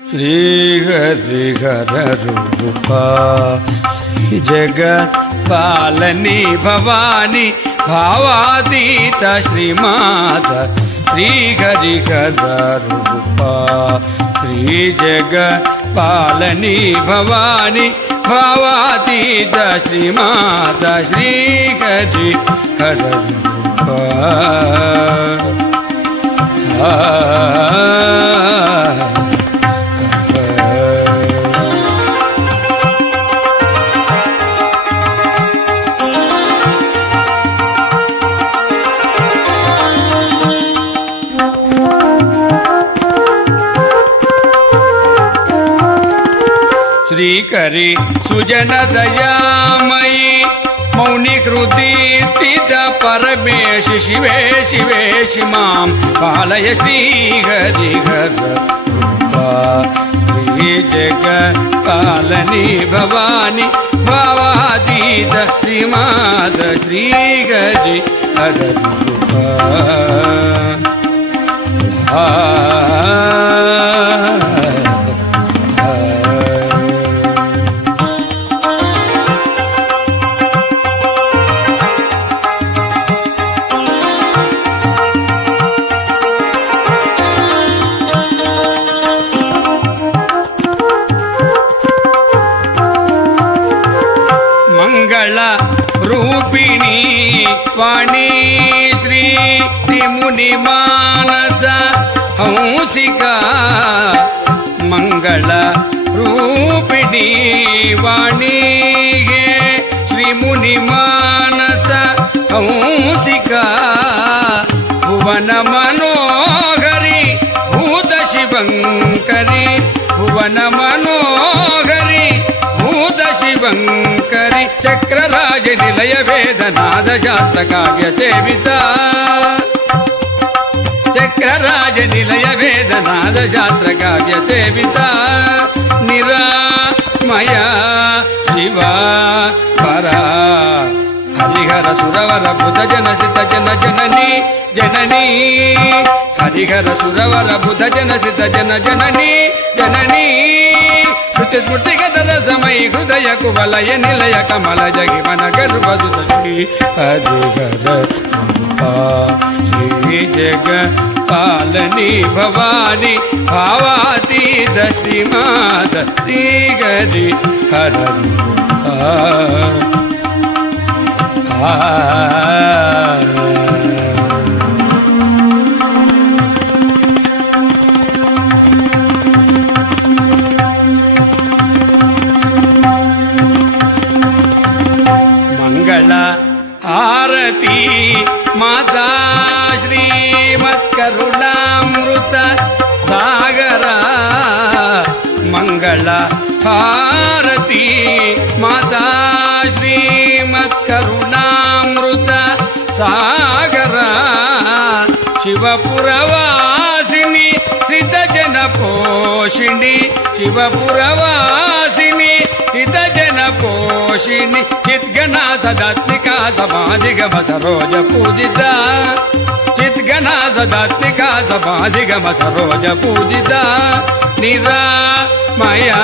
श्री हरिहर रूपा श्री जगत पालनी भवानी भावातीत श्रीमाता श्री हरिहर रूपा श्री जगत पालनी भवानी भावातीत श्रीमाता श्री हरिहर रूपा श्रीकरी सुजन दयामयी मौनी कृति स्थित परमेश शिवे शिवेश मां पालय श्री हरिहर रूपा श्री जगत पालनी भवानी भावातीत श्रीमात श्री हरिहर रूपा रूपिणी वाणी श्री मुनि मानस हंसिका मंगल रूपिणी वाणी गे श्री मुनि मानस हंसिका भुवन मनोहरी भूत शिवंकरी भुवन मनोहरी भूत शिवंकरी चक्रराज निलय वेदनाद शास्त्र काव्य सेविता चक्रराज निलय वेदनाद शास्त्र काव्य सेविता निरामया शिवा परा हरिहर सुरवर बुध जन सित जन जननी जननी हरिहर सुरवर बुध जन सित जन जननी जननी स्मृति स्मृतिगतर समय हृदय कुवलय निलय कमल जगिवन गर्भदुत श्री हरिहर रूपा श्री जगत पालनी भवानी भावातीत श्रीमात श्री हरिहर रूपा आरती माता श्रीमत्करुणामृत सागरा मंगल आरती माता श्रीमत्करुणामृत सागरा शिवपुरवासिनी श्रितजन पोषिणी शिवपुरवासिनी श्रितजन पोषिणी चिद्गणा सदात्मिका समाधिगम सरोज पूजिता चिद्गणा सदात्मिका समाधिगम सरोज पूजिता निरामया